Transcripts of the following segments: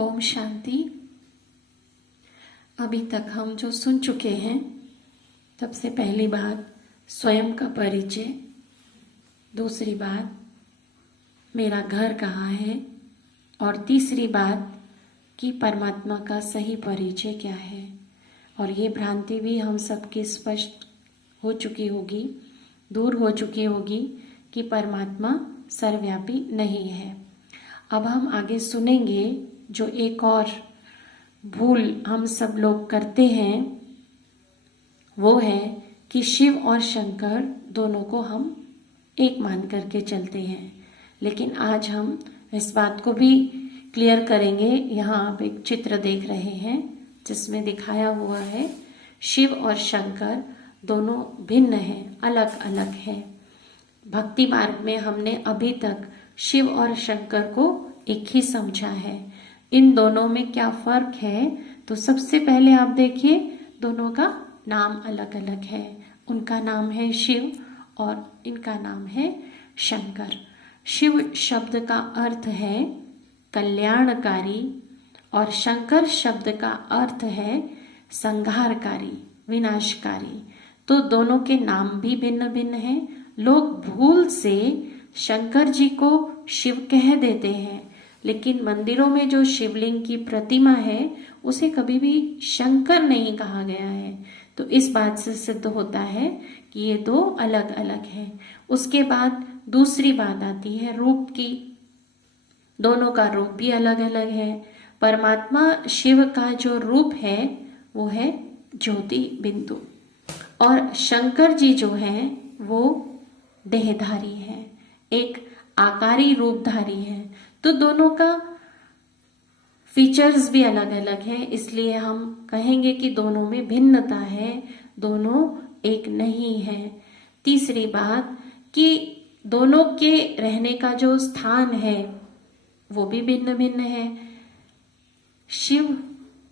ओम शांति। अभी तक हम जो सुन चुके हैं, सबसे पहली बात स्वयं का परिचय, दूसरी बात मेरा घर कहाँ है, और तीसरी बात कि परमात्मा का सही परिचय क्या है। और ये भ्रांति भी हम सबकी स्पष्ट हो चुकी होगी, दूर हो चुकी होगी कि परमात्मा सर्वव्यापी नहीं है। अब हम आगे सुनेंगे जो एक और भूल हम सब लोग करते हैं, वो है कि शिव और शंकर दोनों को हम एक मान करके चलते हैं। लेकिन आज हम इस बात को भी क्लियर करेंगे। यहाँ आप एक चित्र देख रहे हैं जिसमें दिखाया हुआ है शिव और शंकर दोनों भिन्न हैं, अलग अलग हैं। भक्ति मार्ग में हमने अभी तक शिव और शंकर को एक ही समझा है। इन दोनों में क्या फर्क है, तो सबसे पहले आप देखिए दोनों का नाम अलग अलग है। उनका नाम है शिव और इनका नाम है शंकर। शिव शब्द का अर्थ है कल्याणकारी और शंकर शब्द का अर्थ है संहारकारी, विनाशकारी। तो दोनों के नाम भी भिन्न भिन्न हैं। लोग भूल से शंकर जी को शिव कह देते हैं, लेकिन मंदिरों में जो शिवलिंग की प्रतिमा है उसे कभी भी शंकर नहीं कहा गया है। तो इस बात से सिद्ध होता है कि ये दो अलग अलग हैं। उसके बाद दूसरी बात आती है रूप की। दोनों का रूप भी अलग अलग है। परमात्मा शिव का जो रूप है वो है ज्योति बिंदु, और शंकर जी जो हैं वो देहधारी हैं, एक आकारी रूपधारी हैं। तो दोनों का फीचर्स भी अलग अलग हैं, इसलिए हम कहेंगे कि दोनों में भिन्नता है, दोनों एक नहीं है। तीसरी बात कि दोनों के रहने का जो स्थान है वो भी भिन्न भिन्न है। शिव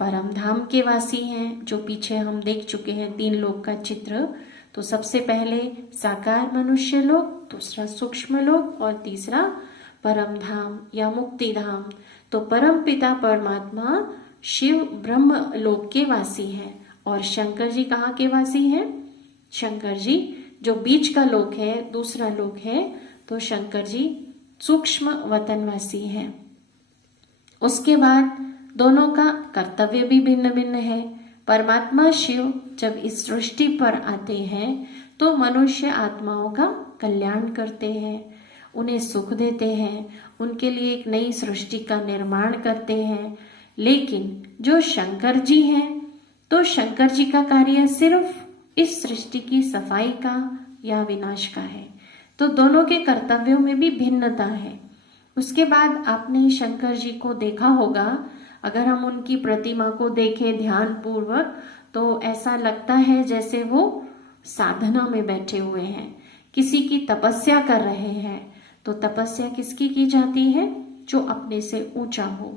परम धाम के वासी हैं, जो पीछे हम देख चुके हैं 3 लोक का चित्र। तो सबसे पहले साकार मनुष्य लोक, दूसरा सूक्ष्म लोक और तीसरा परम धाम या मुक्ति धाम। तो परम पिता परमात्मा शिव ब्रह्म लोक के वासी हैं, और शंकर जी कहाँ के वासी हैं? शंकर जी जो बीच का लोक है, दूसरा लोक है, तो शंकर जी सूक्ष्म वतनवासी हैं। उसके बाद दोनों का कर्तव्य भी भिन्न भिन्न है। परमात्मा शिव जब इस सृष्टि पर आते हैं तो मनुष्य आत्माओं का कल्याण करते हैं, उन्हें सुख देते हैं, उनके लिए एक नई सृष्टि का निर्माण करते हैं। लेकिन जो शंकर जी हैं, तो शंकर जी का कार्य सिर्फ इस सृष्टि की सफाई का या विनाश का है। तो दोनों के कर्तव्यों में भी भिन्नता है। उसके बाद आपने शंकर जी को देखा होगा, अगर हम उनकी प्रतिमा को देखें ध्यान पूर्वक तो ऐसा लगता है जैसे वो साधना में बैठे हुए हैं, किसी की तपस्या कर रहे हैं। तो तपस्या किसकी की जाती है? जो अपने से ऊंचा हो।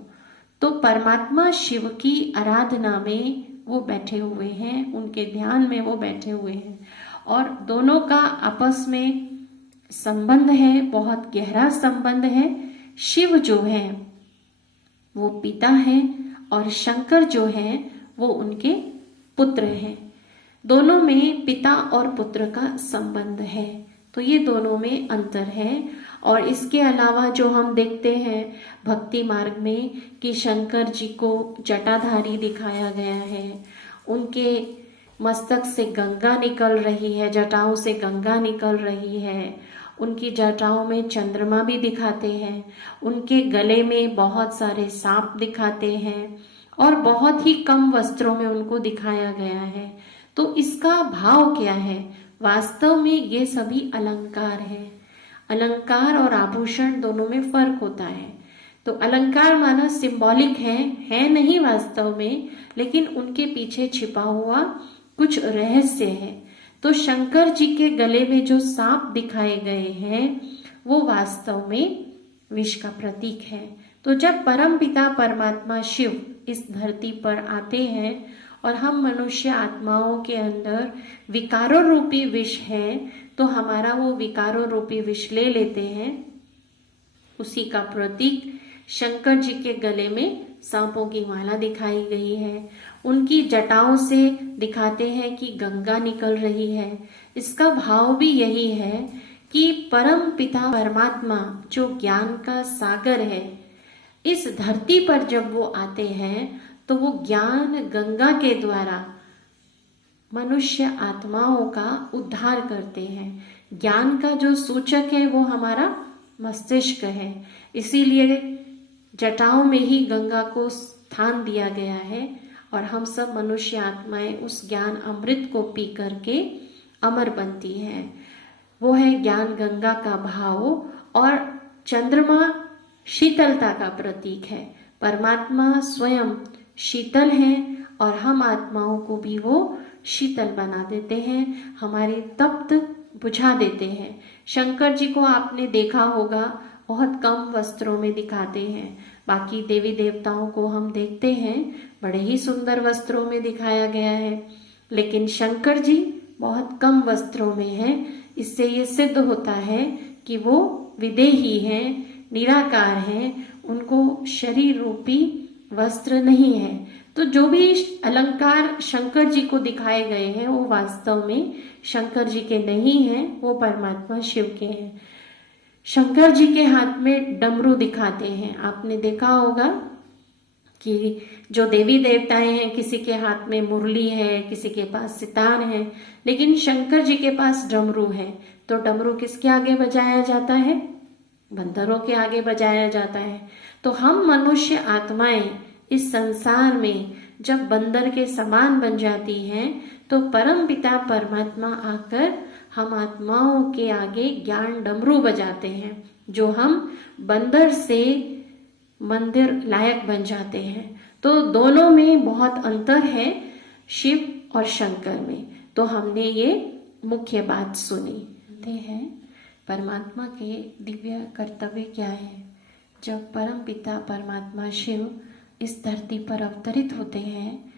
तो परमात्मा शिव की आराधना में वो बैठे हुए हैं, उनके ध्यान में वो बैठे हुए हैं, और दोनों का आपस में संबंध है, बहुत गहरा संबंध है। शिव जो है वो पिता है और शंकर जो है वो उनके पुत्र हैं। दोनों में पिता और पुत्र का संबंध है। तो ये दोनों में अंतर है। और इसके अलावा जो हम देखते हैं भक्ति मार्ग में कि शंकर जी को जटाधारी दिखाया गया है, उनके मस्तक से गंगा निकल रही है, जटाओं से गंगा निकल रही है, उनकी जटाओं में चंद्रमा भी दिखाते हैं, उनके गले में बहुत सारे सांप दिखाते हैं, और बहुत ही कम वस्त्रों में उनको दिखाया गया है। तो इसका भाव क्या है? वास्तव में ये सभी अलंकार है। अलंकार और आभूषण दोनों में फर्क होता है। तो अलंकार माना सिंबॉलिक है नहीं वास्तव में, लेकिन उनके पीछे छिपा हुआ कुछ रहस्य है। तो शंकर जी के गले में जो सांप दिखाए गए हैं वो वास्तव में विष का प्रतीक है। तो जब परम पिता परमात्मा शिव इस धरती पर आते हैं और हम मनुष्य आत्माओं के अंदर विकारों रूपी विष है, तो हमारा वो विकारों रूपी विष ले लेते हैं। उसी का प्रतीक शंकर जी के गले में सांपों की माला दिखाई गई है। उनकी जटाओं से दिखाते हैं कि गंगा निकल रही है। इसका भाव भी यही है कि परम पिता परमात्मा जो ज्ञान का सागर है, इस धरती पर जब वो आते हैं तो वो ज्ञान गंगा के द्वारा मनुष्य आत्माओं का उद्धार करते हैं। ज्ञान का जो सूचक है वो हमारा मस्तिष्क है, इसीलिए जटाओं में ही गंगा को स्थान दिया गया है और हम सब मनुष्य आत्माएं उस ज्ञान अमृत को पी करके अमर बनती हैं। वो है ज्ञान गंगा का भाव। और चंद्रमा शीतलता का प्रतीक है। परमात्मा स्वयं शीतल है और हम आत्माओं को भी वो शीतल बना देते हैं, हमारी तप्त बुझा देते हैं। शंकर जी को आपने देखा होगा बहुत कम वस्त्रों में दिखाते हैं। बाकी देवी देवताओं को हम देखते हैं बड़े ही सुंदर वस्त्रों में दिखाया गया है, लेकिन शंकर जी बहुत कम वस्त्रों में हैं। इससे ये सिद्ध होता है कि वो विदेही हैं, निराकार हैं, उनको शरीर रूपी वस्त्र नहीं है। तो जो भी अलंकार शंकर जी को दिखाए गए हैं वो वास्तव में शंकर जी के नहीं हैं, वो परमात्मा शिव के हैं। शंकर जी के हाथ में डमरू दिखाते हैं। आपने देखा होगा कि जो देवी देवताएं हैं, किसी के हाथ में मुरली है, किसी के पास सितार है, लेकिन शंकर जी के पास डमरू है। तो डमरू किसके आगे बजाया जाता है? बंदरों के आगे बजाया जाता है। तो हम मनुष्य आत्माएं इस संसार में जब बंदर के समान बन जाती हैं तो परम पिता परमात्मा आकर हम आत्माओं के आगे ज्ञान डमरू बजाते हैं, जो हम बंदर से मंदिर लायक बन जाते हैं। तो दोनों में बहुत अंतर है, शिव और शंकर में। तो हमने ये मुख्य बात सुनी है। परमात्मा के दिव्य कर्तव्य क्या है? जब परम पिता परमात्मा शिव इस धरती पर अवतरित होते हैं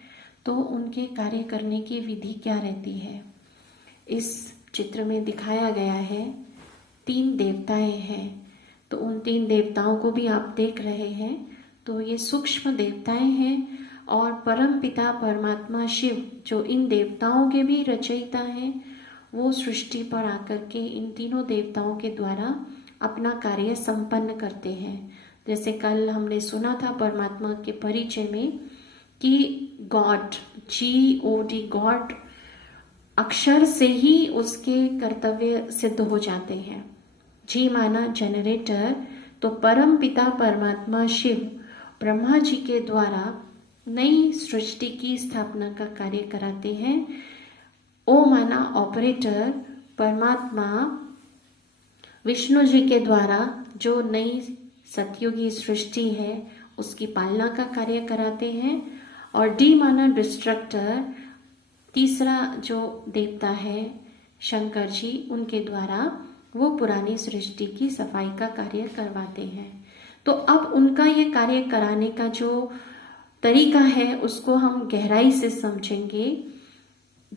तो उनके कार्य करने की विधि क्या रहती है? इस चित्र में दिखाया गया है 3 देवताएं हैं। तो उन 3 देवताओं को भी आप देख रहे हैं। तो ये सूक्ष्म देवताएं हैं और परम पिता परमात्मा शिव जो इन देवताओं के भी रचयिता हैं, वो सृष्टि पर आकर के इन तीनों देवताओं के द्वारा अपना कार्य संपन्न करते हैं। जैसे कल हमने सुना था परमात्मा के परिचय में कि गॉड, GOD, गॉड अक्षर से ही उसके कर्तव्य सिद्ध हो जाते हैं। जी माना जनरेटर। तो परम पिता परमात्मा शिव ब्रह्मा जी के द्वारा नई सृष्टि की स्थापना का कार्य कराते हैं। ओ माना ऑपरेटर, परमात्मा विष्णु जी के द्वारा जो नई सतयुगी सृष्टि है उसकी पालना का कार्य कराते हैं। और डी माना डिस्ट्रक्टर, तीसरा जो देवता है शंकर जी, उनके द्वारा वो पुरानी सृष्टि की सफाई का कार्य करवाते हैं। तो अब उनका ये कार्य कराने का जो तरीका है उसको हम गहराई से समझेंगे।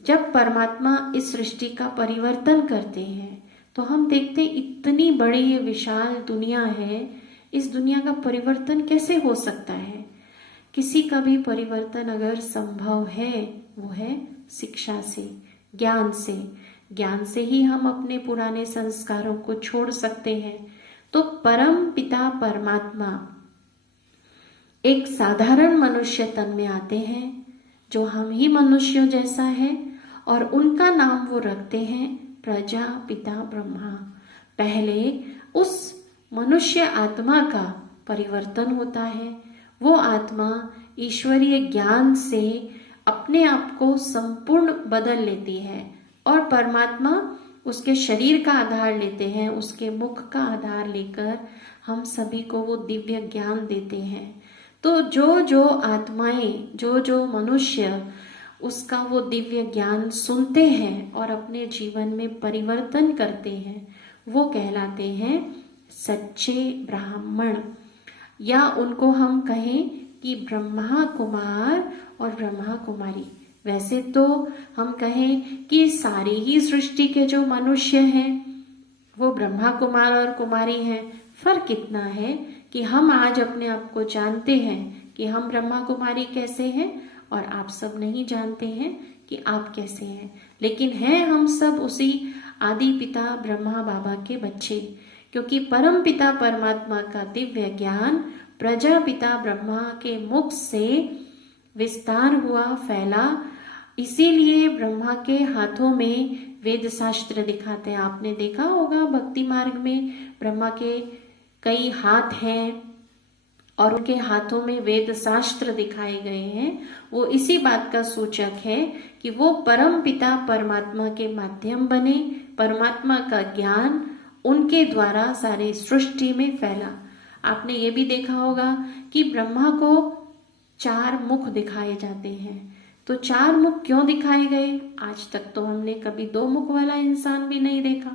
जब परमात्मा इस सृष्टि का परिवर्तन करते हैं तो हम देखते हैं इतनी बड़ी ये विशाल दुनिया है, इस दुनिया का परिवर्तन कैसे हो सकता है? किसी का भी परिवर्तन अगर संभव है वो है शिक्षा से, ज्ञान से। ज्ञान से ही हम अपने पुराने संस्कारों को छोड़ सकते हैं। तो परम पिता परमात्मा एक साधारण मनुष्य तन में आते हैं जो हम ही मनुष्यों जैसा है और उनका नाम वो रखते हैं प्रजापिता ब्रह्मा। पहले उस मनुष्य आत्मा का परिवर्तन होता है। वो आत्मा ईश्वरीय ज्ञान से अपने आप को संपूर्ण बदल लेती है और परमात्मा उसके शरीर का आधार लेते हैं, उसके मुख का आधार लेकर हम सभी को वो दिव्य ज्ञान देते हैं। तो जो जो आत्माएं, जो जो मनुष्य उसका वो दिव्य ज्ञान सुनते हैं और अपने जीवन में परिवर्तन करते हैं, वो कहलाते हैं सच्चे ब्राह्मण, या उनको हम कहें कि ब्रह्मा कुमार और ब्रह्मा कुमारी। वैसे तो हम कहें कि सारी ही सृष्टि के जो मनुष्य हैं वो ब्रह्मा कुमार और कुमारी हैं। फर्क इतना है कि हम आज अपने आप को जानते हैं कि हम ब्रह्मा कुमारी कैसे हैं, और आप सब नहीं जानते हैं कि आप कैसे हैं, लेकिन हैं हम सब उसी आदि पिता ब्रह्मा बाबा के बच्चे, क्योंकि परम पिता परमात्मा का दिव्य ज्ञान प्रजापिता ब्रह्मा के मुख से विस्तार हुआ, फैला। इसीलिए ब्रह्मा के हाथों में वेद शास्त्र दिखाते हैं। आपने देखा होगा भक्ति मार्ग में ब्रह्मा के कई हाथ हैं और उनके हाथों में वेद शास्त्र दिखाए गए हैं। वो इसी बात का सूचक है कि वो परम पिता परमात्मा के माध्यम बने, परमात्मा का ज्ञान उनके द्वारा सारी सृष्टि में फैला। आपने ये भी देखा होगा कि ब्रह्मा को 4 मुख दिखाए जाते हैं। तो 4 मुख क्यों दिखाए गए? आज तक तो हमने कभी 2 मुख वाला इंसान भी नहीं देखा।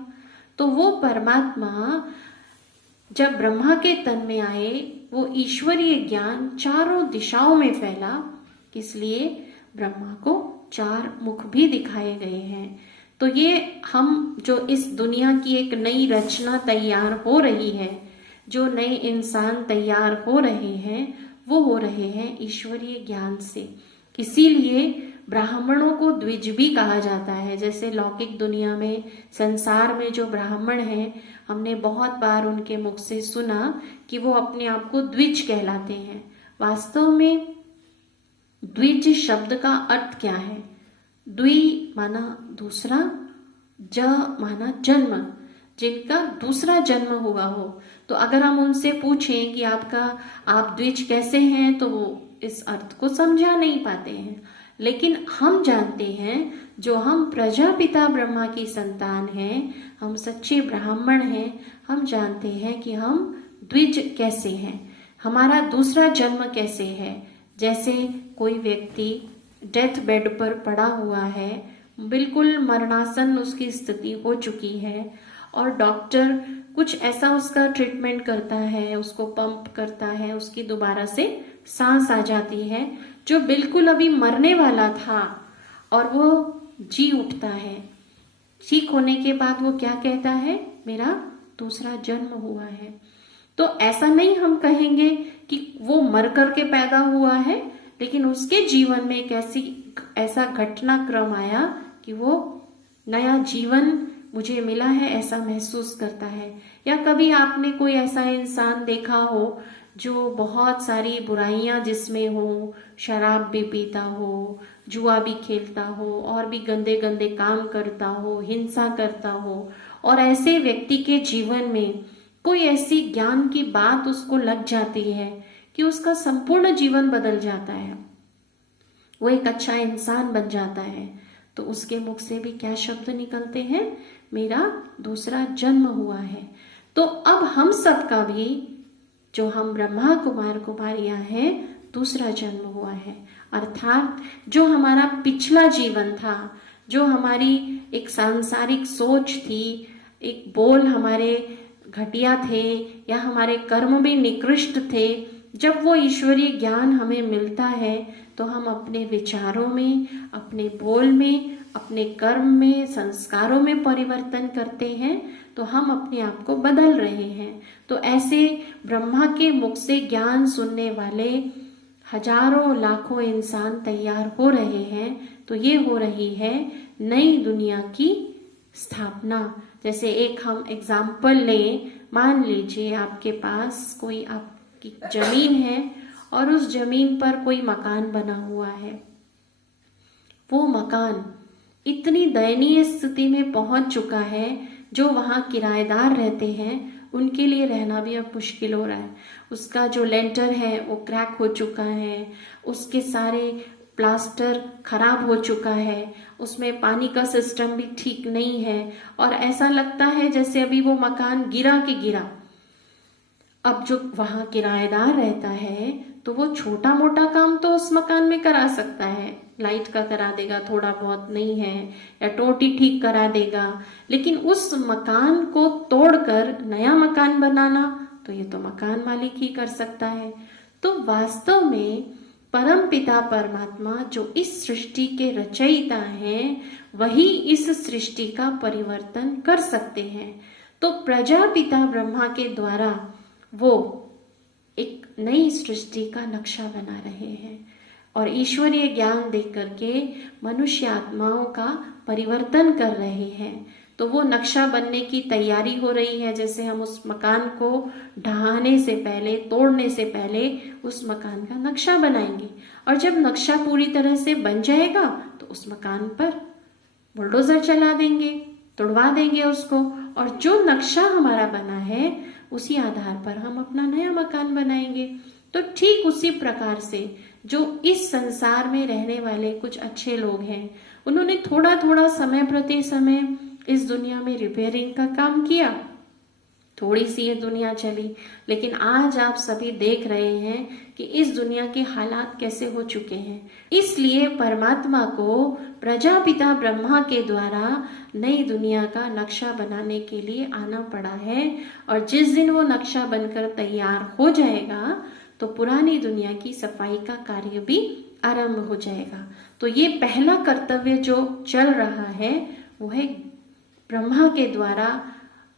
तो वो परमात्मा जब ब्रह्मा के तन में आए, वो ईश्वरीय ज्ञान चारों दिशाओं में फैला, इसलिए ब्रह्मा को 4 मुख भी दिखाए गए हैं। तो ये हम जो इस दुनिया की एक नई रचना तैयार हो रही है, जो नए इंसान तैयार हो रहे हैं, वो हो रहे हैं ईश्वरीय ज्ञान से। इसीलिए ब्राह्मणों को द्विज भी कहा जाता है। जैसे लौकिक दुनिया में, संसार में जो ब्राह्मण हैं, हमने बहुत बार उनके मुख से सुना कि वो अपने आप को द्विज कहलाते हैं। वास्तव में द्विज शब्द का अर्थ क्या है? द्वि माना दूसरा, ज माना जन्म, जिनका दूसरा जन्म हुआ हो। तो अगर हम उनसे पूछें कि आप द्विज कैसे हैं, तो वो इस अर्थ को समझा नहीं पाते हैं। लेकिन हम जानते हैं, जो हम प्रजापिता ब्रह्मा की संतान हैं, हम सच्चे ब्राह्मण हैं, हम जानते हैं कि हम द्विज कैसे हैं, हमारा दूसरा जन्म कैसे है। जैसे कोई व्यक्ति डेथ बेड पर पड़ा हुआ है, बिल्कुल मरणासन उसकी स्थिति हो चुकी है, और डॉक्टर कुछ ऐसा उसका ट्रीटमेंट करता है, उसको पंप करता है, उसकी दोबारा से सांस आ जाती है। जो बिल्कुल अभी मरने वाला था और वो जी उठता है। ठीक होने के बाद वो क्या कहता है? मेरा दूसरा जन्म हुआ है। तो ऐसा नहीं हम कहेंगे कि वो मर करके पैदा हुआ है, लेकिन उसके जीवन में एक ऐसा घटनाक्रम आया कि वो नया जीवन मुझे मिला है, ऐसा महसूस करता है। या कभी आपने कोई ऐसा इंसान देखा हो जो बहुत सारी बुराइयां जिसमें हो, शराब भी पीता हो, जुआ भी खेलता हो, और भी गंदे गंदे काम करता हो, हिंसा करता हो, और ऐसे व्यक्ति के जीवन में कोई ऐसी ज्ञान की बात उसको लग जाती है कि उसका संपूर्ण जीवन बदल जाता है, वो एक अच्छा इंसान बन जाता है। तो उसके मुख से भी क्या शब्द निकलते हैं? मेरा दूसरा जन्म हुआ है। तो अब हम सबका भी, जो हम ब्रह्मा कुमार कुमारियां हैं, दूसरा जन्म हुआ है। अर्थात जो हमारा पिछला जीवन था, जो हमारी एक सांसारिक सोच थी, एक बोल हमारे घटिया थे, या हमारे कर्म भी निकृष्ट थे, जब वो ईश्वरीय ज्ञान हमें मिलता है तो हम अपने विचारों में, अपने बोल में, अपने कर्म में, संस्कारों में परिवर्तन करते हैं, तो हम अपने आप को बदल रहे हैं। तो ऐसे ब्रह्मा के मुख से ज्ञान सुनने वाले हजारों लाखों इंसान तैयार हो रहे हैं। तो ये हो रही है नई दुनिया की स्थापना। जैसे एक हम एग्जाम्पल लें, मान लीजिए आपके पास कोई आपकी जमीन है और उस जमीन पर कोई मकान बना हुआ है। वो मकान इतनी दयनीय स्थिति में पहुंच चुका है, जो वहां किराएदार रहते हैं उनके लिए रहना भी अब मुश्किल हो रहा है। उसका जो लेंटर है वो क्रैक हो चुका है, उसके सारे प्लास्टर खराब हो चुका है, उसमें पानी का सिस्टम भी ठीक नहीं है, और ऐसा लगता है जैसे अभी वो मकान गिरा के गिरा। अब जो वहां किराएदार रहता है तो वो छोटा मोटा काम तो उस मकान में करा सकता है, लाइट का करा देगा, थोड़ा बहुत नहीं है, या टोटी ठीक करा देगा, लेकिन उस मकान को तोड़कर नया मकान बनाना तो ये तो मकान मालिक ही कर सकता है। तो वास्तव में परम पिता परमात्मा जो इस सृष्टि के रचयिता हैं, वही इस सृष्टि का परिवर्तन कर सकते हैं। तो प्रजापिता ब्रह्मा के द्वारा वो एक नई सृष्टि का नक्शा बना रहे हैं और ईश्वरीय ज्ञान देख करके मनुष्य आत्माओं का परिवर्तन कर रहे हैं। तो वो नक्शा बनने की तैयारी हो रही है, जैसे हम उस मकान को ढहाने से पहले, तोड़ने से पहले उस मकान का नक्शा बनाएंगे। और जब नक्शा पूरी तरह से बन जाएगा तो उस मकान पर बुलडोजर चला देंगे, तोड़वा देंगे उसको, और जो नक्शा हमारा बना है उसी आधार पर हम अपना नया मकान बनाएंगे। तो ठीक उसी प्रकार से जो इस संसार में रहने वाले कुछ अच्छे लोग हैं, उन्होंने थोड़ा थोड़ा समय प्रति समय इस दुनिया में रिपेयरिंग का काम किया, थोड़ी सी ये दुनिया चली, लेकिन आज आप सभी देख रहे हैं कि इस दुनिया के हालात कैसे हो चुके हैं। इसलिए परमात्मा को प्रजापिता ब्रह्मा के द्वारा नई दुनिया का नक्शा बनाने के लिए आना पड़ा है। और जिस दिन वो नक्शा बनकर तैयार हो जाएगा तो पुरानी दुनिया की सफाई का कार्य भी आरंभ हो जाएगा। तो ये पहला कर्तव्य जो चल रहा है वो है ब्रह्मा के द्वारा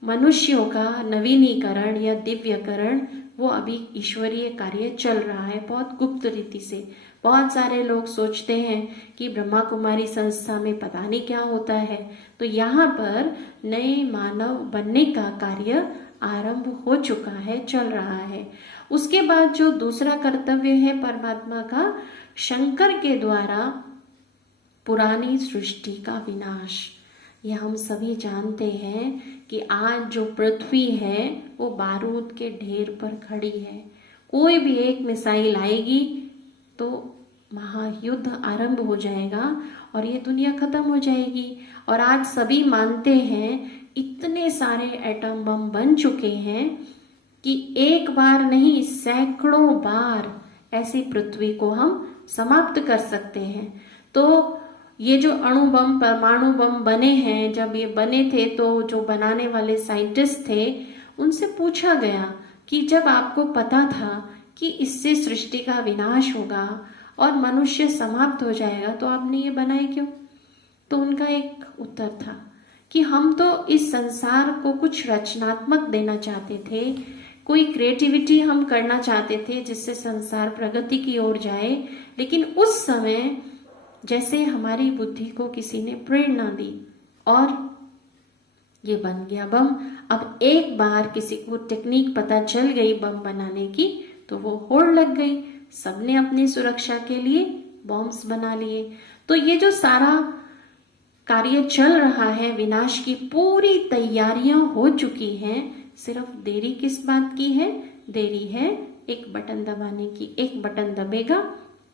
मनुष्यों का नवीनीकरण या दिव्यकरण। वो अभी ईश्वरीय कार्य चल रहा है बहुत गुप्त रीति से। बहुत सारे लोग सोचते हैं कि ब्रह्मा कुमारी संस्था में पता नहीं क्या होता है। तो यहाँ पर नए मानव बनने का कार्य आरंभ हो चुका है, चल रहा है। उसके बाद जो दूसरा कर्तव्य है परमात्मा का, शंकर के द्वारा पुरानी सृष्टि का विनाश। यह हम सभी जानते हैं कि आज जो पृथ्वी है वो बारूद के ढेर पर खड़ी है। कोई भी एक मिसाइल आएगी तो महायुद्ध आरंभ हो जाएगा और ये दुनिया खत्म हो जाएगी। और आज सभी मानते हैं इतने सारे एटम बम बन चुके हैं कि एक बार नहीं सैकड़ों बार ऐसी पृथ्वी को हम समाप्त कर सकते हैं। तो ये जो अणु बम, परमाणु बम बने हैं, जब ये बने थे तो जो बनाने वाले साइंटिस्ट थे उनसे पूछा गया कि जब आपको पता था कि इससे सृष्टि का विनाश होगा और मनुष्य समाप्त हो जाएगा तो आपने ये बनाए क्यों? तो उनका एक उत्तर था कि हम तो इस संसार को कुछ रचनात्मक देना चाहते थे, कोई क्रिएटिविटी हम करना चाहते थे जिससे संसार प्रगति की ओर जाए। लेकिन उस समय जैसे हमारी बुद्धि को किसी ने प्रेरणा दी और ये बन गया बम। अब एक बार किसी को टेक्निक पता चल गई बम बनाने की तो वो होड़ लग गई, सबने अपनी सुरक्षा के लिए बॉम्ब्स बना लिए। तो ये जो सारा कार्य चल रहा है, विनाश की पूरी तैयारियां हो चुकी हैं। सिर्फ देरी किस बात की है? देरी है एक बटन दबाने की। एक बटन दबेगा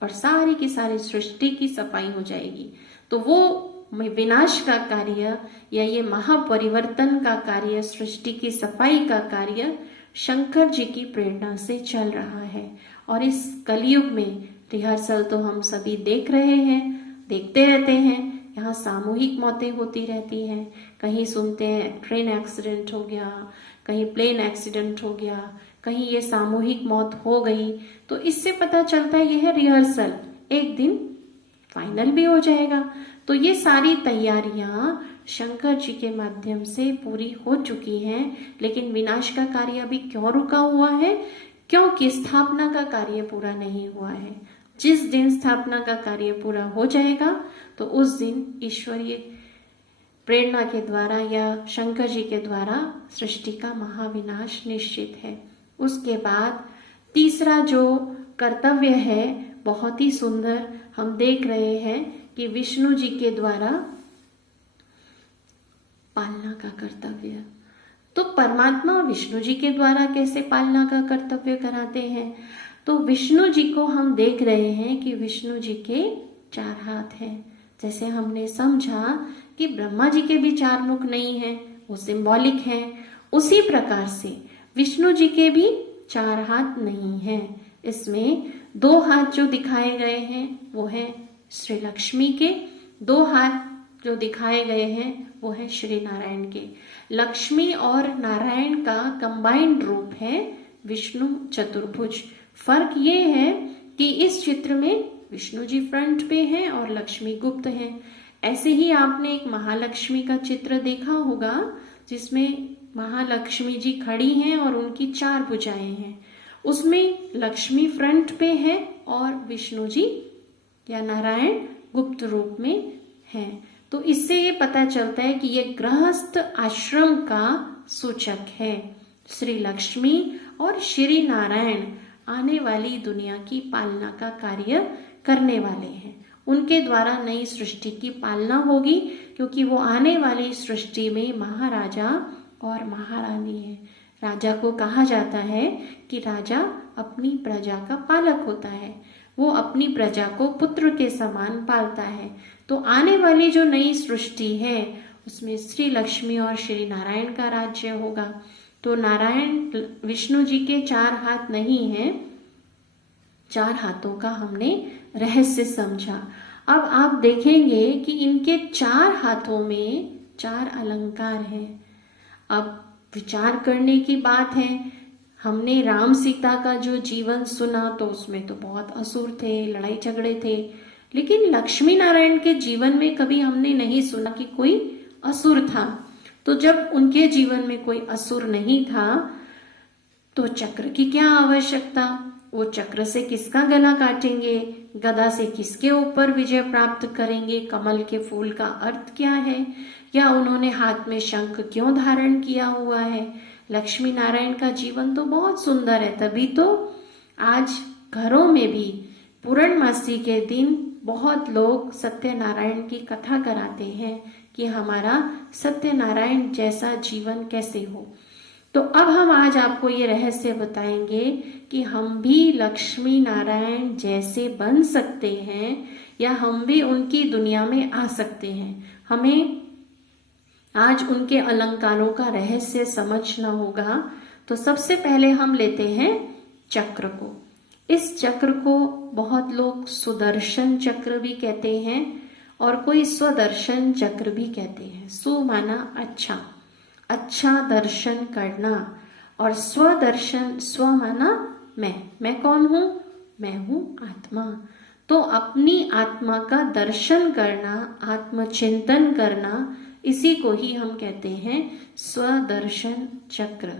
और सारी की सारी सृष्टि की सफाई हो जाएगी। तो वो विनाश का कार्य या ये महापरिवर्तन का कार्य, सृष्टि की सफाई का कार्य शंकर जी की प्रेरणा से चल रहा है। और इस कलयुग में रिहर्सल तो हम सभी देख रहे हैं, देखते रहते हैं। यहाँ सामूहिक मौतें होती रहती हैं। कहीं सुनते हैं ट्रेन एक्सीडेंट हो गया, कहीं प्लेन एक्सीडेंट हो गया, कहीं ये सामूहिक मौत हो गई। तो इससे पता चलता है यह है रिहर्सल, एक दिन फाइनल भी हो जाएगा। तो ये सारी तैयारियां शंकर जी के माध्यम से पूरी हो चुकी हैं। लेकिन विनाश का कार्य अभी क्यों रुका हुआ है? क्योंकि स्थापना का कार्य पूरा नहीं हुआ है। जिस दिन स्थापना का कार्य पूरा हो जाएगा तो उस दिन ईश्वरीय प्रेरणा के द्वारा या शंकर जी के द्वारा सृष्टि का महाविनाश निश्चित है। उसके बाद तीसरा जो कर्तव्य है बहुत ही सुंदर, हम देख रहे हैं कि विष्णु जी के द्वारा पालना का कर्तव्य। तो परमात्मा विष्णु जी के द्वारा कैसे पालना का कर्तव्य कराते हैं? तो विष्णु जी को हम देख रहे हैं कि विष्णु जी के 4 हाथ हैं। जैसे हमने समझा कि ब्रह्मा जी के भी 4 मुख नहीं हैं, वो सिंबॉलिक हैं, उसी प्रकार से विष्णु जी के भी 4 हाथ नहीं हैं। इसमें 2 हाथ जो दिखाए गए हैं वो है श्री लक्ष्मी के, 2 हाथ जो दिखाए गए हैं वो है श्री नारायण के। लक्ष्मी और नारायण का कंबाइंड रूप है विष्णु चतुर्भुज। फर्क ये है कि इस चित्र में विष्णु जी फ्रंट पे हैं और लक्ष्मी गुप्त हैं। ऐसे ही आपने एक महालक्ष्मी का चित्र देखा होगा जिसमें महालक्ष्मी जी खड़ी हैं और उनकी 4 भुजाएं हैं। उसमें लक्ष्मी फ्रंट पे है और विष्णु जी या नारायण गुप्त रूप में हैं। तो इससे ये पता चलता है कि ये गृहस्थ आश्रम का सूचक है। श्री लक्ष्मी और श्री नारायण आने वाली दुनिया की पालना का कार्य करने वाले हैं। उनके द्वारा नई सृष्टि की पालना होगी, क्योंकि वो आने वाली सृष्टि में महाराजा और महारानी है। राजा को कहा जाता है कि राजा अपनी प्रजा का पालक होता है, वो अपनी प्रजा को पुत्र के समान पालता है। तो आने वाली जो नई सृष्टि है उसमें श्री लक्ष्मी और श्री नारायण का राज्य होगा। तो नारायण विष्णु जी के 4 हाथ नहीं हैं, 4 हाथों का हमने रहस्य समझा। अब आप देखेंगे कि इनके 4 हाथों में 4 अलंकार हैं। अब विचार करने की बात है, हमने राम सीता का जो जीवन सुना तो उसमें तो बहुत असुर थे, लड़ाई झगड़े थे, लेकिन लक्ष्मी नारायण के जीवन में कभी हमने नहीं सुना कि कोई असुर था। तो जब उनके जीवन में कोई असुर नहीं था तो चक्र की क्या आवश्यकता? वो चक्र से किसका गला काटेंगे, गदा से किसके ऊपर विजय प्राप्त करेंगे, कमल के फूल का अर्थ क्या है, या उन्होंने हाथ में शंख क्यों धारण किया हुआ है। लक्ष्मी नारायण का जीवन तो बहुत सुंदर है, तभी तो आज घरों में भी पूर्णमासी के दिन बहुत लोग सत्यनारायण की कथा कराते हैं कि हमारा सत्यनारायण जैसा जीवन कैसे हो। तो अब हम आज आपको ये रहस्य बताएंगे कि हम भी लक्ष्मी नारायण जैसे बन सकते हैं या हम भी उनकी दुनिया में आ सकते हैं। हमें आज उनके अलंकारों का रहस्य समझना होगा। तो सबसे पहले हम लेते हैं चक्र को। इस चक्र को बहुत लोग सुदर्शन चक्र भी कहते हैं और कोई स्वदर्शन चक्र भी कहते हैं। सु माना अच्छा, अच्छा दर्शन करना, और स्वदर्शन, स्व माना मैं कौन हूं? मैं हूं आत्मा। तो अपनी आत्मा का दर्शन करना, आत्मचिंतन करना, इसी को ही हम कहते हैं स्वदर्शन चक्र।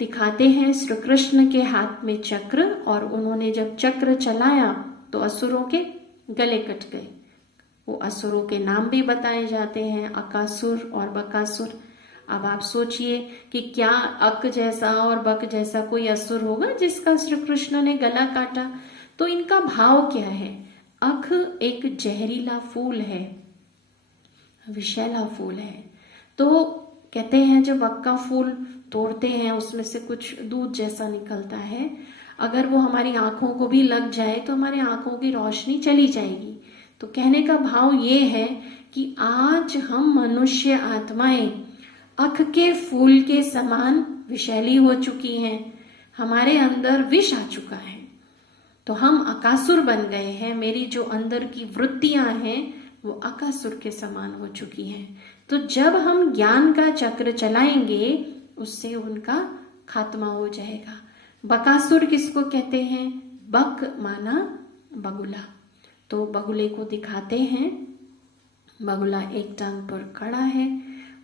दिखाते हैं श्री कृष्ण के हाथ में चक्र, और उन्होंने जब चक्र चलाया तो असुरों के गले कट गए। वो असुरों के नाम भी बताए जाते हैं, अकासुर और बकासुर। अब आप सोचिए कि क्या अक जैसा और बक जैसा कोई असुर होगा जिसका श्री कृष्ण ने गला काटा? तो इनका भाव क्या है? अक एक जहरीला फूल है, विषैला फूल है। तो कहते हैं जब अक का फूल तोड़ते हैं उसमें से कुछ दूध जैसा निकलता है, अगर वो हमारी आंखों को भी लग जाए तो हमारी आंखों की रोशनी चली जाएगी। तो कहने का भाव ये है कि आज हम मनुष्य आत्माएं अक के फूल के समान विषैली हो चुकी हैं, हमारे अंदर विष आ चुका है, तो हम अकासुर बन गए हैं। मेरी जो अंदर की वृत्तियां हैं वो अकासुर के समान हो चुकी हैं। तो जब हम ज्ञान का चक्र चलाएंगे उससे उनका खात्मा हो जाएगा। बकासुर किसको कहते हैं? बक माना बगुला। तो बगुले को दिखाते हैं, बगुला एक टांग पर खड़ा है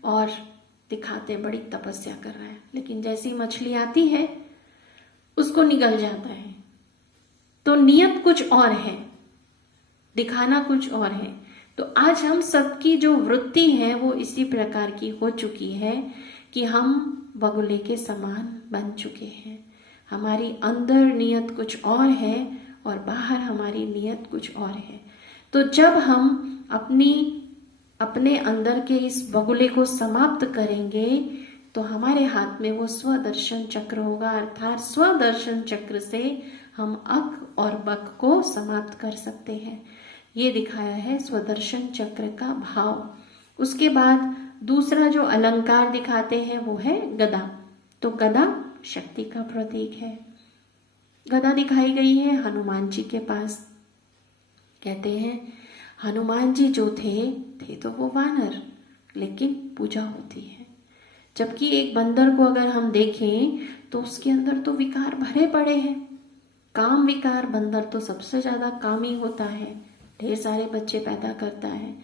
और दिखाते बड़ी तपस्या कर रहा है, लेकिन जैसी मछली आती है उसको निगल जाता है। तो नियत कुछ और है, दिखाना कुछ और है। तो आज हम सबकी जो वृत्ति है वो इसी प्रकार की हो चुकी है कि हम बगुले के समान बन चुके हैं। हमारी अंदर नियत कुछ और है और बाहर हमारी नियत कुछ और है। तो जब हम अपने अंदर के इस बगुले को समाप्त करेंगे तो हमारे हाथ में वो स्वदर्शन चक्र होगा, अर्थात स्वदर्शन चक्र से हम अक और बक को समाप्त कर सकते हैं। ये दिखाया है स्वदर्शन चक्र का भाव। उसके बाद दूसरा जो अलंकार दिखाते हैं वो है गदा। तो गदा शक्ति का प्रतीक है। गदा दिखाई गई है हनुमान जी के पास। कहते हैं हनुमान जी जो थे तो वो वानर, लेकिन पूजा होती है। जबकि एक बंदर को अगर हम देखें तो उसके अंदर तो विकार भरे पड़े हैं। काम विकार, बंदर तो सबसे ज्यादा कामी होता है, ढेर सारे बच्चे पैदा करता है।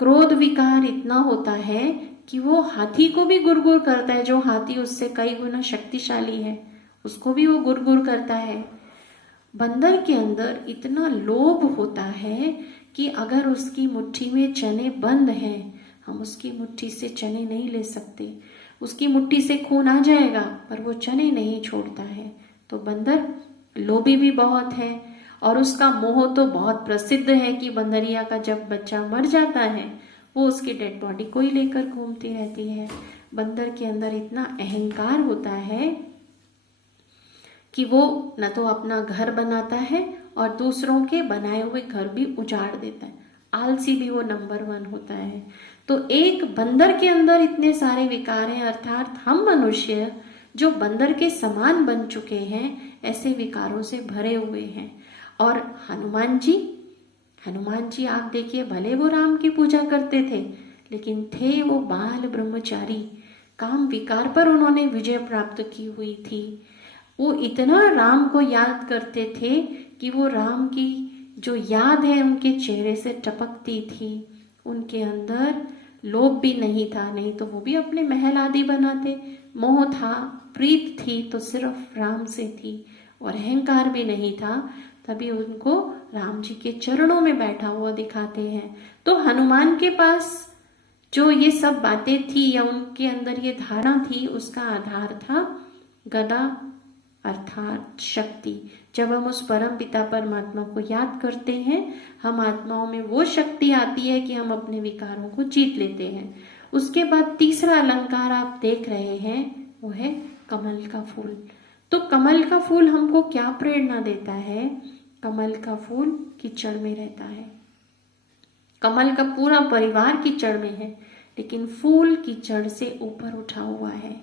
क्रोध विकार इतना होता है कि वो हाथी को भी गुरगुर करता है, जो हाथी उससे कई गुना शक्तिशाली है, उसको भी वो गुर करता है। बंदर के अंदर इतना लोभ होता है कि अगर उसकी मुट्ठी में चने बंद हैं, हम उसकी मुट्ठी से चने नहीं ले सकते। उसकी मुट्ठी से खून आ जाएगा पर वो चने नहीं छोड़ता है। तो बंदर लोभी भी बहुत है और उसका मोह तो बहुत प्रसिद्ध है कि बंदरिया का जब बच्चा मर जाता है वो उसकी डेड बॉडी को ही लेकर घूमती रहती है। बंदर के अंदर इतना अहंकार होता है कि वो न तो अपना घर बनाता है और दूसरों के बनाए हुए घर भी उजाड़ देता है। आलसी भी वो नंबर 1 होता है। तो एक बंदर के अंदर इतने सारे विकार हैं, अर्थात हम मनुष्य जो बंदर के समान बन चुके हैं ऐसे विकारों से भरे हुए हैं। और हनुमान जी आप देखिए, भले वो राम की पूजा करते थे लेकिन थे वो बाल ब्रह्मचारी। काम विकार पर उन्होंने विजय प्राप्त की हुई थी। वो इतना राम को याद करते थे कि वो राम की जो याद है उनके चेहरे से टपकती थी। उनके अंदर लोभ भी नहीं था, नहीं तो वो भी अपने महल आदि बनाते। मोह था, प्रीत थी तो सिर्फ राम से थी, और अहंकार भी नहीं था, तभी उनको राम जी के चरणों में बैठा हुआ दिखाते हैं। तो हनुमान के पास जो ये सब बातें थी या उनके अंदर ये धारणा थी, उसका आधार था गदा अर्थात शक्ति। जब हम उस परम पिता परमात्मा को याद करते हैं, हम आत्माओं में वो शक्ति आती है कि हम अपने विकारों को जीत लेते हैं। उसके बाद तीसरा अलंकार आप देख रहे हैं वो है कमल का फूल। तो कमल का फूल हमको क्या प्रेरणा देता है? कमल का फूल कीचड़ में रहता है, कमल का पूरा परिवार कीचड़ में है, लेकिन फूल कीचड़ से ऊपर उठा हुआ है।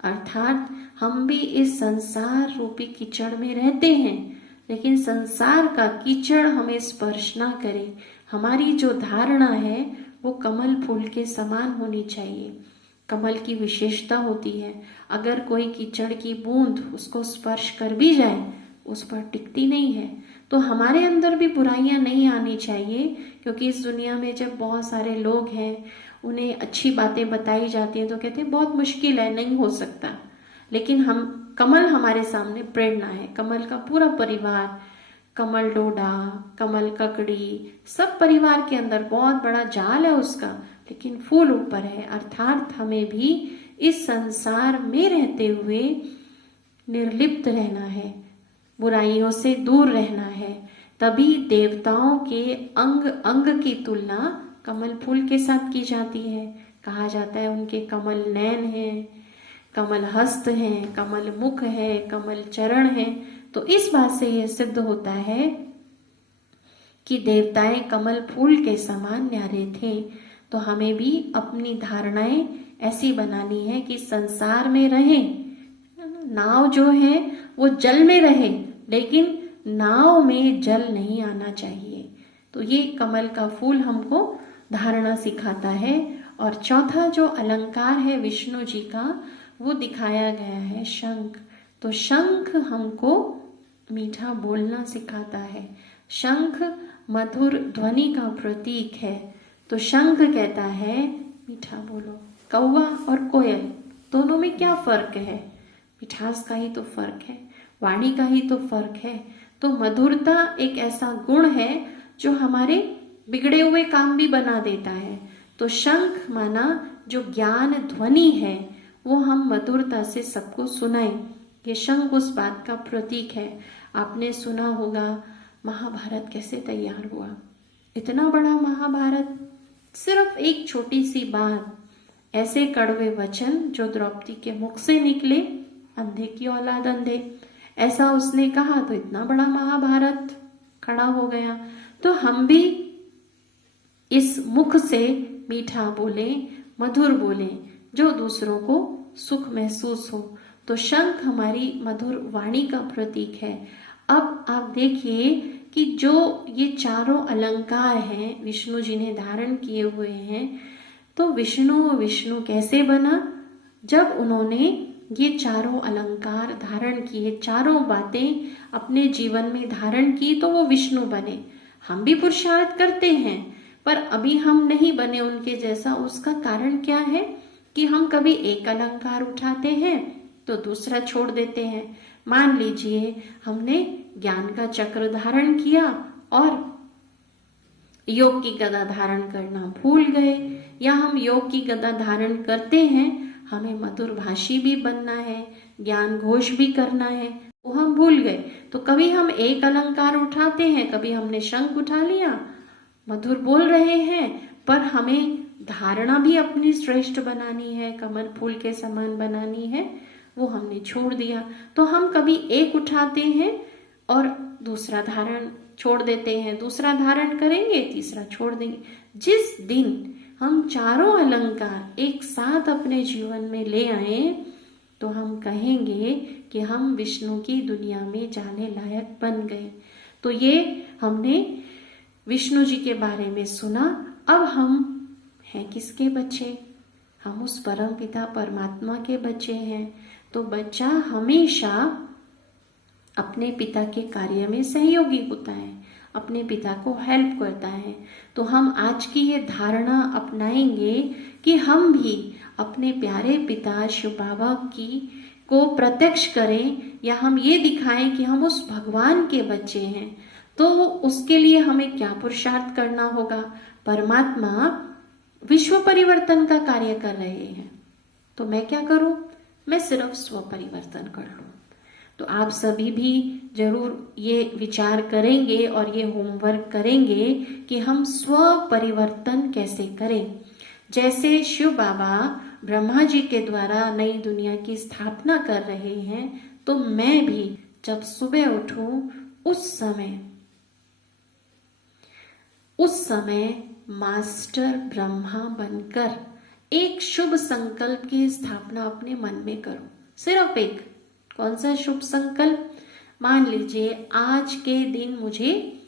अर्थात हम भी इस संसार रूपी कीचड़ में रहते हैं, लेकिन संसार का कीचड़ हमें स्पर्श ना करे। हमारी जो धारणा है वो कमल फूल के समान होनी चाहिए। कमल की विशेषता होती है, अगर कोई कीचड़ की बूंद उसको स्पर्श कर भी जाए उस पर टिकती नहीं है। तो हमारे अंदर भी बुराइयां नहीं आनी चाहिए, क्योंकि इस दुनिया में जब बहुत सारे लोग हैं, उन्हें अच्छी बातें बताई जाती हैं तो कहते हैं बहुत मुश्किल है, नहीं हो सकता। लेकिन हम कमल हमारे सामने प्रेरणा है। कमल का पूरा परिवार, कमल डोडा, कमल ककड़ी, सब परिवार के अंदर बहुत बड़ा जाल है उसका, लेकिन फूल ऊपर है। अर्थात हमें भी इस संसार में रहते हुए निर्लिप्त रहना है, बुराइयों से दूर रहना है। तभी देवताओं के अंग अंग की तुलना कमल फूल के साथ की जाती है। कहा जाता है उनके कमल नयन हैं, कमल हस्त हैं, कमल मुख है, कमल चरण है। तो इस बात से यह सिद्ध होता है कि देवताएं कमल फूल के समान न्यारे थे। तो हमें भी अपनी धारणाएं ऐसी बनानी है कि संसार में रहें, नाव जो है वो जल में रहे, लेकिन नाव में जल नहीं आना चाहिए। तो ये कमल का फूल हमको धारणा सिखाता है। और चौथा जो अलंकार है विष्णु जी का, वो दिखाया गया है शंख। तो शंख हमको मीठा बोलना सिखाता है। शंख मधुर ध्वनि का प्रतीक है। तो शंख कहता है मीठा बोलो। कौवा और कोयल दोनों में क्या फर्क है? मिठास का ही तो फर्क है, वाणी का ही तो फर्क है। तो मधुरता एक ऐसा गुण है जो हमारे बिगड़े हुए काम भी बना देता है। तो शंख माना जो ज्ञान ध्वनि है वो हम मधुरता से सबको सुनाएं। ये शंख उस बात का प्रतीक है। आपने सुना होगा महाभारत कैसे तैयार हुआ। इतना बड़ा महाभारत, सिर्फ एक छोटी सी बात, ऐसे कड़वे वचन जो द्रौपदी के मुख से निकले, अंधे की औलाद अंधे, ऐसा उसने कहा तो इतना बड़ा महाभारत खड़ा हो गया। तो हम भी इस मुख से मीठा बोले, मधुर बोले, जो दूसरों को सुख महसूस हो। तो शंख हमारी मधुर वाणी का प्रतीक है। अब आप देखिए कि जो ये चारों अलंकार हैं विष्णु जी ने धारण किए हुए हैं, तो विष्णु कैसे बना? जब उन्होंने ये चारों अलंकार धारण किए, चारों बातें अपने जीवन में धारण की, तो वो विष्णु बने। हम भी पुरुषार्थ करते हैं पर अभी हम नहीं बने उनके जैसा। उसका कारण क्या है कि हम कभी एक अलंकार उठाते हैं, तो दूसरा छोड़ देते हैं। मान लीजिए हमने ज्ञान का चक्र धारण किया और योग की गदा धारण करना भूल गए, या हम योग की गदा धारण करते हैं, हमें मधुर भाषी भी बनना है, ज्ञान घोष भी करना है, वो हम भूल गए। तो कभी हम एक अलंकार उठाते हैं, कभी हमने शंख उठा लिया, मधुर बोल रहे हैं, पर हमें धारणा भी अपनी श्रेष्ठ बनानी है, कमल फूल के समान बनानी है, वो हमने छोड़ दिया। तो हम कभी एक उठाते हैं और दूसरा धारण छोड़ देते हैं, दूसरा धारण करेंगे, तीसरा छोड़ देंगे। जिस दिन हम चारों अलंकार एक साथ अपने जीवन में ले आए तो हम कहेंगे कि हम विष्णु की दुनिया में जाने लायक बन गए। तो ये हमने विष्णु जी के बारे में सुना। अब हम हैं किसके बच्चे? हम उस परम पिता परमात्मा के बच्चे हैं। तो बच्चा हमेशा अपने पिता के कार्य में सहयोगी होता है, अपने पिता को हेल्प करता है। तो हम आज की ये धारणा अपनाएंगे कि हम भी अपने प्यारे पिता शिव बाबा की को प्रत्यक्ष करें, या हम ये दिखाएं कि हम उस भगवान के बच्चे हैं। तो उसके लिए हमें क्या पुरुषार्थ करना होगा? परमात्मा विश्व परिवर्तन का कार्य कर रहे हैं, तो मैं क्या करूं? मैं सिर्फ स्व परिवर्तन कर लूं। तो आप सभी भी जरूर ये विचार करेंगे और ये होमवर्क करेंगे कि हम स्व परिवर्तन कैसे करें। जैसे शिव बाबा ब्रह्मा जी के द्वारा नई दुनिया की स्थापना कर रहे हैं, तो मैं भी जब सुबह उठूं उस समय मास्टर ब्रह्मा बनकर एक शुभ संकल्प की स्थापना अपने मन में करूं। सिर्फ एक। कौन सा शुभ संकल्प? मान लीजिए आज के दिन मुझे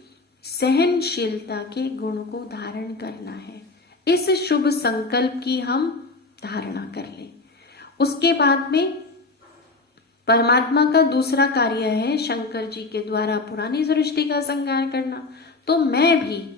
सहनशीलता के गुण को धारण करना है। इस शुभ संकल्प की हम धारणा कर लें। उसके बाद में परमात्मा का दूसरा कार्य है शंकर जी के द्वारा पुरानी सृष्टि का संहार करना। तो मैं भी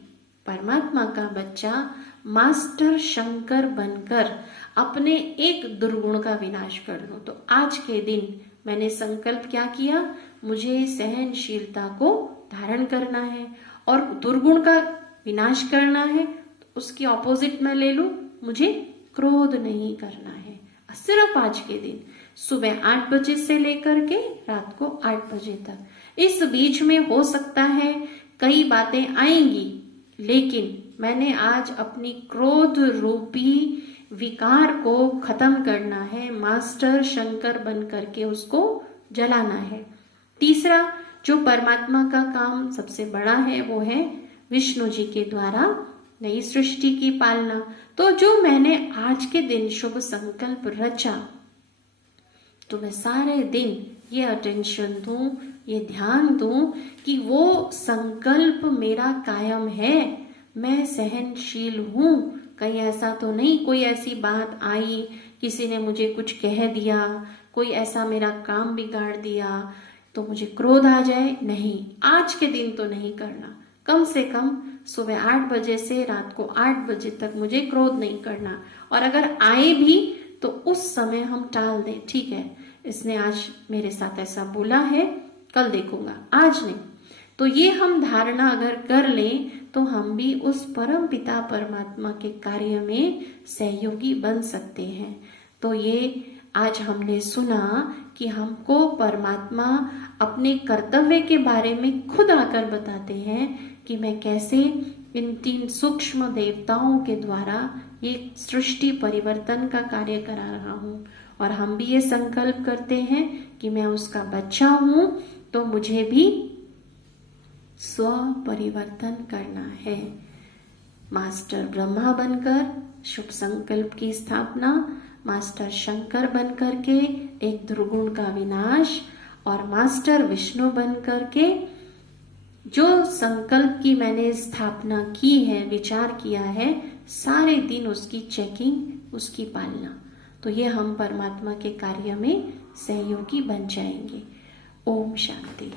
परमात्मा का बच्चा मास्टर शंकर बनकर अपने एक दुर्गुण का विनाश कर दूं। तो आज के दिन मैंने संकल्प क्या किया? मुझे सहनशीलता को धारण करना है और दुर्गुण का विनाश करना है। तो उसकी ऑपोजिट मैं ले लूं, मुझे क्रोध नहीं करना है। सिर्फ आज के दिन सुबह 8 बजे से लेकर के रात को 8 बजे तक। इस बीच में हो सकता है कई बातें आएंगी, लेकिन मैंने आज अपनी क्रोध रूपी विकार को खत्म करना है, मास्टर शंकर बन करके उसको जलाना है। तीसरा जो परमात्मा का काम सबसे बड़ा है वो है विष्णु जी के द्वारा नई सृष्टि की पालना। तो जो मैंने आज के दिन शुभ संकल्प रचा, तो मैं सारे दिन ये अटेंशन दूं, ये ध्यान दूं कि वो संकल्प मेरा कायम है। मैं सहनशील हूं। कहीं ऐसा तो नहीं कोई ऐसी बात आई, किसी ने मुझे कुछ कह दिया, कोई ऐसा मेरा काम बिगाड़ दिया तो मुझे क्रोध आ जाए। नहीं, आज के दिन तो नहीं करना। कम से कम सुबह 8 बजे से रात को 8 बजे तक मुझे क्रोध नहीं करना। और अगर आए भी तो उस समय हम टाल दें। ठीक है, इसने आज मेरे साथ ऐसा बोला है, कल देखूंगा, आज नहीं। तो ये हम धारणा अगर कर लें तो हम भी उस परम पिता परमात्मा के कार्य में सहयोगी बन सकते हैं। तो ये आज हमने सुना कि हमको परमात्मा अपने कर्तव्य के बारे में खुद आकर बताते हैं कि मैं कैसे इन 3 सूक्ष्म देवताओं के द्वारा ये सृष्टि परिवर्तन का कार्य करा रहा हूँ। और हम भी ये संकल्प करते हैं कि मैं उसका बच्चा हूँ, तो मुझे भी स्व परिवर्तन करना है। मास्टर ब्रह्मा बनकर शुभ संकल्प की स्थापना, मास्टर शंकर बनकर के एक दुर्गुण का विनाश, और मास्टर विष्णु बनकर के जो संकल्प की मैंने स्थापना की है, विचार किया है, सारे दिन उसकी चेकिंग, उसकी पालना। तो ये हम परमात्मा के कार्य में सहयोगी बन जाएंगे। ओम शांति।